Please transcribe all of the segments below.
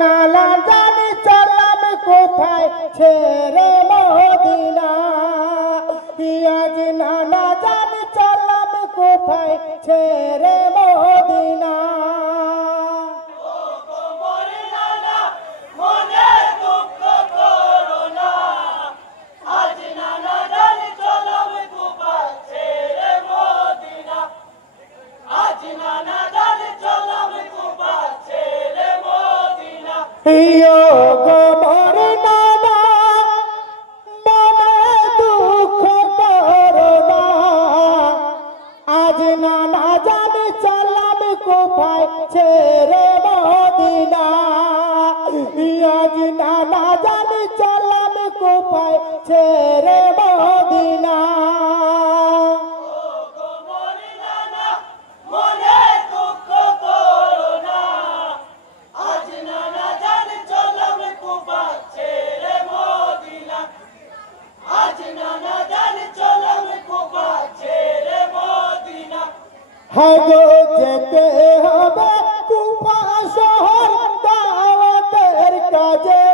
নানা জানি চললাম কোথায় ছেড়ে মদিনা আজ নানা জানি চললাম কোথায় ছেড়ে মদিনা ছেড়ে মদিনা আজ নানা জানি চললাম কোথায় ছেড়ে মদিনা হাগো যেতে হবে কুফা শহর দাওয়াতের কাজে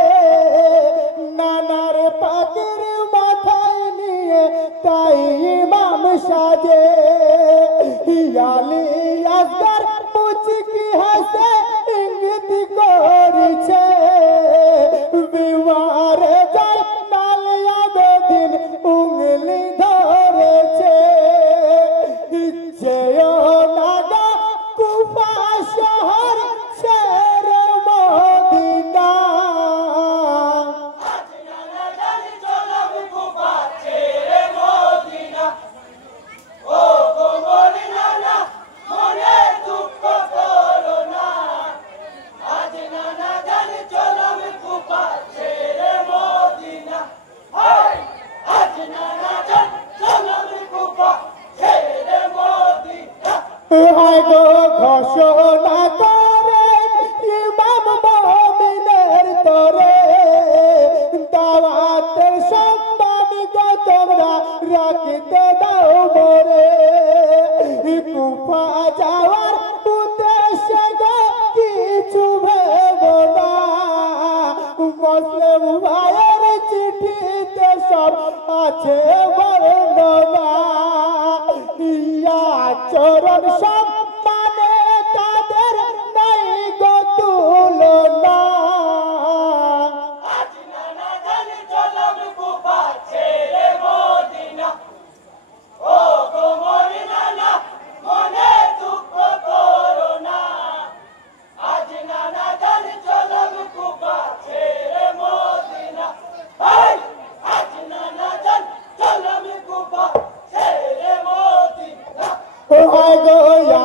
নানার পাকের মাথায় নিয়ে তাই ইমাম সাজে আলী আসগর মুচকি হাসে ইঙ্গিত করেছে বিবারে যায় নালিয়া বেদিন উঙ্গলি ধরেছে শহর ছেড়ে মদিনা ঘোষণা করে ইমাম মুমিনের তরে দাওয়াতের সম্মান গো তোমরা রাখতে দাও মোরে কুফা যাওয়ার উদ্দেশ্যে গো কিছু ভেবো না মুসলিম ভাইয়ের চিঠিতে সব আছে বর্ণনা চরণ সব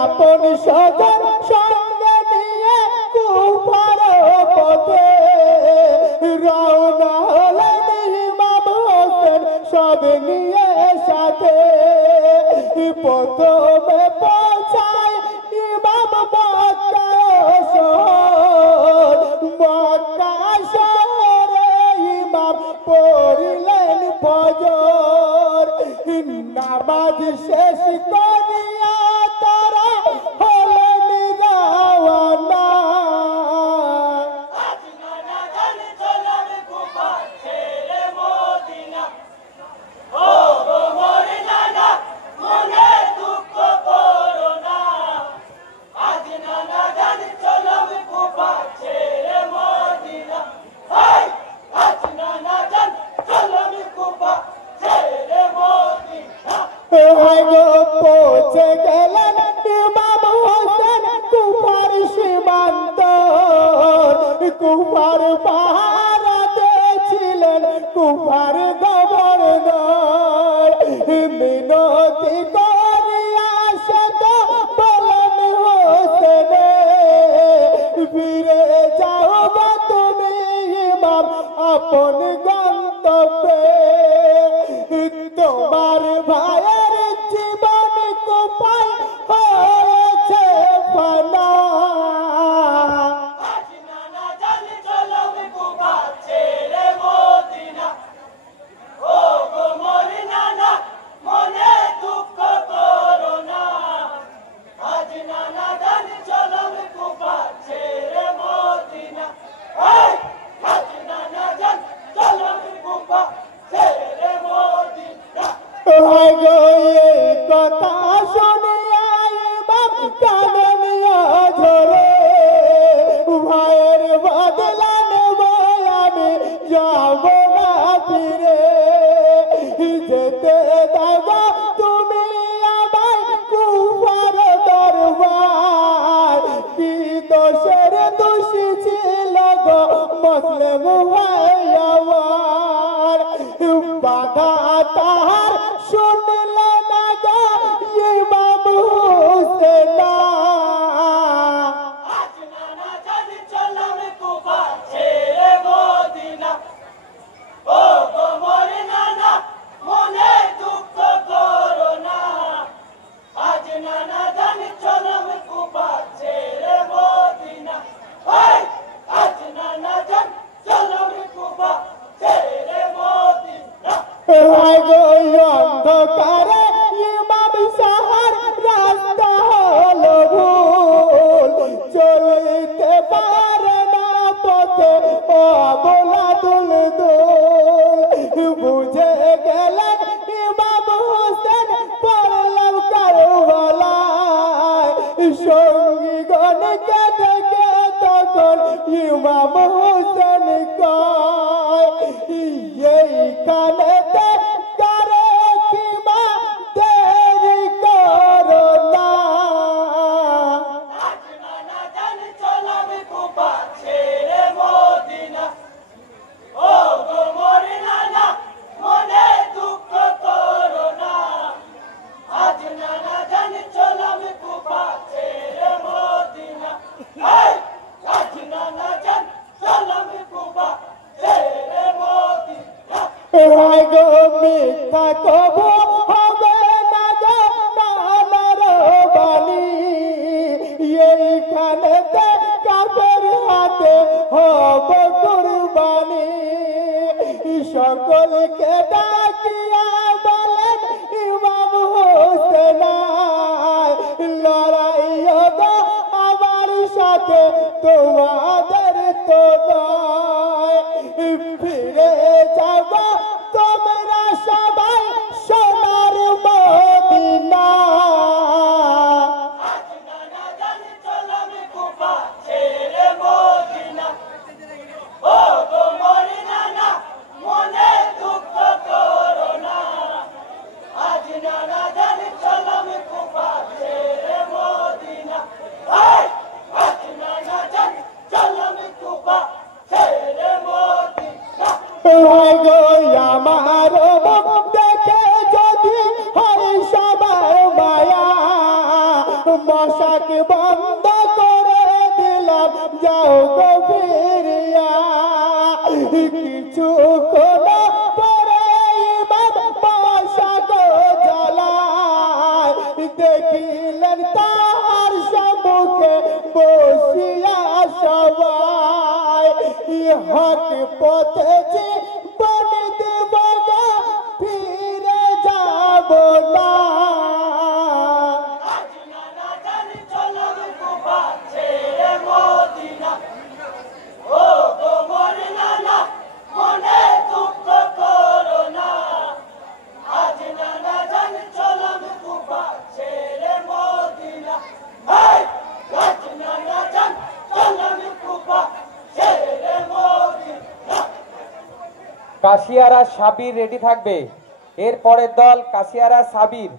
আপন সজন সঙ্গে নিয়ে কুফার পথে রওনা হলেন ইমাম হোসেন সব নিয়ে সাথে প্রথমে পৌঁছায় ইমাম মক্কা শহরে ইমাম পড়িলেন ফজর নামাজ শেষ করিয়া তারা হলেন রওনা পৌঁছে গেলেন ইমাম হোসেন কুফার সীমান্ত কুফার পাহারাতে ছিলেন কুফার গভর্নর মিনতি করিয়া সে তো বলেন হোসেনে ফিরে যাও গো তুমি ইমাম আপন গন্তব্যে তোমার ভাইয়ের জীবন কোপাল হয়েছে ফানা দোষের দোষী ছিল গো মুসলিম ভাইয়ার বাধা তাহার শুনল না গো ইমাম হোসেন আজ নানা জানি চললাম কুফা ছেড়ে মদিনা ও গো মোর নানা মনে দুঃখ করো না আজ নানা জানি চললাম কুফা ছেড়ে মদিনা আজ নানা জানি চললাম কুফা ছেড়ে মদিনা অন্ধকারে ইমাম সাহার রাস্তা হলো ভুল চলতে পারে না পথে অবলা দুল দুল বুঝে গেলেন ইমাম হোসেন পড়লাম কারবালায় সঙ্গীগণকে দেখে তখন ইমাম হোসেন কয় এইখানেতে করে কিবা দেরি করো না আজ নানা জানি চললাম কুফা ছেড়ে মদিনা ও গো মোর নানা মনে দুঃখ করো না আজ নানা জানি চললাম কুফা ছেড়ে মদিনা আজ নানা জানি চললাম কুফা ছেড়ে মদিনা গো মিথ্যা কবু হবে না গো নানার বাণী এইখানেতে কাপের হাতে হব কুরবানি সকলকে ডাকিয়া বলেন ইমাম হোসেন লড়াইও গো আমার সাথে তোমাদের তো নয় ফিরে যাব তোমরা সবাই সোনার মদিনা আজ নানা জানি চললাম কুফা ছেড়ে মদিনা ও গো মোর নানা মনে দুঃখ করো না আজ নানা জানি চললাম কুফা ছেড়ে মদিনা আজ নানা জানি চললাম কুফা ছেড়ে মদিনা গো আমার মুখ দেখে যদি হয় সবার মায়া মশাক বন্ধ করে দিলাম যাও গো ফিরিয়া কিছু কোনো পরে ইমাম মশাক জ্বালায় দেখিলেন তাহার সম্মুখে বসিয়া সবাই হক পথে জীবন দেব গো ফিরে যাব না আজ নানা জানি চললাম কুফা ছেড়ে মদিনা ও গো মোর নানা মনে দুঃখ করো না আজ নানা জানি চললাম কুফা ছেড়ে মদিনা আজ নানা জানি চললাম কুফা ছেড়ে মদিনা কাশিয়ারা সাবির রেডি থাকবে। এর পরের দল কাশিয়ারা সাবির।